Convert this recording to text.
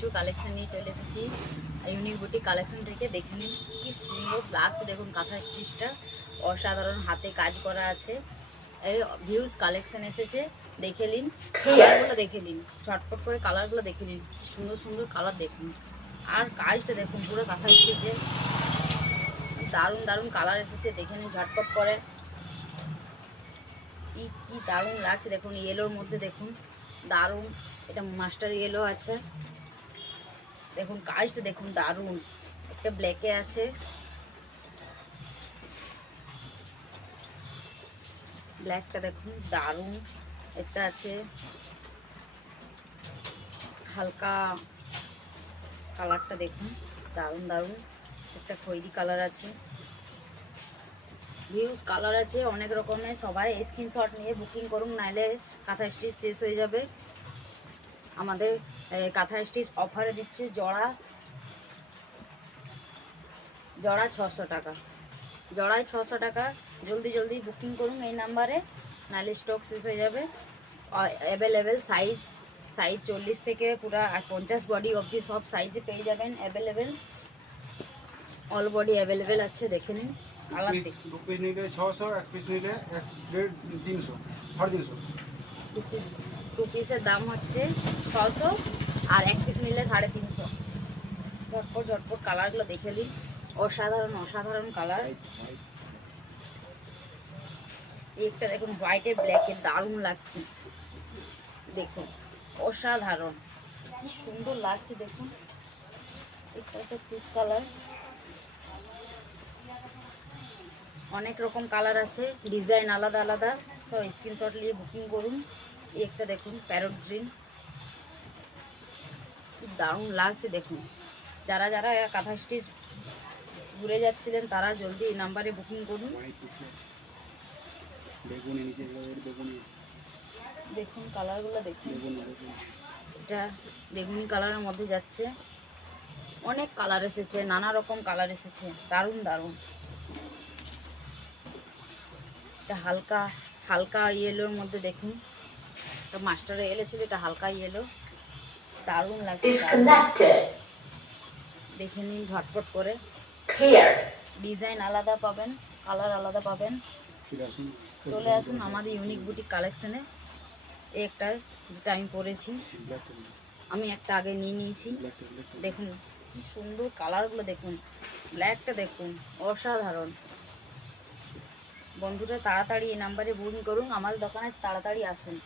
কিছু কালেকশন নিয়ে চলে এসেছি ইউনিক বুটিক কালেকশন থেকে। দেখে নিন কি সুন্দর লাগছে, দেখুন কাঁথা স্টিচটা অসাধারণ, হাতে কাজ করা আছে। এর ভিউজ কালেকশন এসেছে, দেখে নিন কালারগুলো, দেখে নিন ছটফট করে কালারগুলো দেখে নিন, কি সুন্দর সুন্দর কালার দেখুন। আর কাজটা দেখুন পুরো কাঁথা স্টিচে দারুণ দারুণ কালার এসেছে, দেখে নিন ঝটপট করে। কি দারুণ লাগছে দেখুন, ইয়েলোর মধ্যে দেখুন দারুণ, এটা মাস্টার ইয়েলো আছে, দেখুন কাজটা দেখুন দারুণ। একটা ব্ল্যাকে আছে, ব্ল্যাকটা দেখুন দারুণ। একটা আছে হালকা কালারটা দেখুন দারুণ দারুণ। একটা খয়েরি কালার আছে, ভিউজ কালার আছে অনেক রকমের। সবাই স্ক্রিনশট নিয়ে বুকিং করুন, নাহলে কাঁথা স্টিচ শেষ হয়ে যাবে। আমাদের কাঁথা স্টিচ অফারে দিচ্ছে জোড়া 600 টাকা, জোড়ায় 600 টাকা। জলদি জলদি বুকিং করুন এই নাম্বারে, নাহলে স্টক শেষ হয়ে যাবে। অ্যাভেলেবেল সাইজ 40 থেকে পুরো 50 বডি অবধি সব সাইজে পেয়ে যাবেন অ্যাভেলেবেল, অল বডি অ্যাভেলেবেল আছে। দেখে নিন কালার দেখুন, 2 পিস নিলে 600, 1 পিস নিলে 300, 350। 2 পিসের দাম হচ্ছে 600 আর 1 পিস নিলে 350। ঝটপট ঝটপট কালারগুলো দেখে নিন, অসাধারণ অসাধারণ কালার। একটা দেখুন হোয়াইটে ব্ল্যাকে দারুণ লাগছে, দেখুন অসাধারণ, কি সুন্দর লাগছে দেখুন। একটা একটা পিঙ্ক কালার, অনেক রকম কালার আছে, ডিজাইন আলাদা আলাদা। সব স্ক্রিনশট নিয়ে বুকিং করুন। এই একটা দেখুন প্যারট গ্রিন, কি দারুণ লাগছে দেখুন। যারা যারা কাঁথা স্টিচ ঘুরে যাচ্ছিলেন তারা জলদি এই নাম্বারে বুকিং করুন। দেখুন কালারগুলো দেখুন, এটা বেগুনি কালারের মধ্যে যাচ্ছে, অনেক কালার এসেছে, নানা রকম কালার এসেছে, দারুণ দারুণ। এটা হালকা হালকা ইয়েলোর মধ্যে দেখুন, এটা মাস্টারে এলে ছিল, এটা হালকা ইয়েলো, দারুণ লাগছে। দেখে নিন ঝটপট করে, ডিজাইন আলাদা পাবেন, কালার আলাদা পাবেন। চলে আসুন আমাদের ইউনিক বুটিক কালেকশনে। এই একটা যেটা আমি পরেছি, আমি একটা আগে নিয়ে নিয়েছি, দেখুন কি সুন্দর কালারগুলো দেখুন, ব্ল্যাকটা দেখুন অসাধারণ। বন্ধুরা তাড়াতাড়ি এই নাম্বারে বুকিং করুন, আমাদের দোকানে তাড়াতাড়ি আসুন।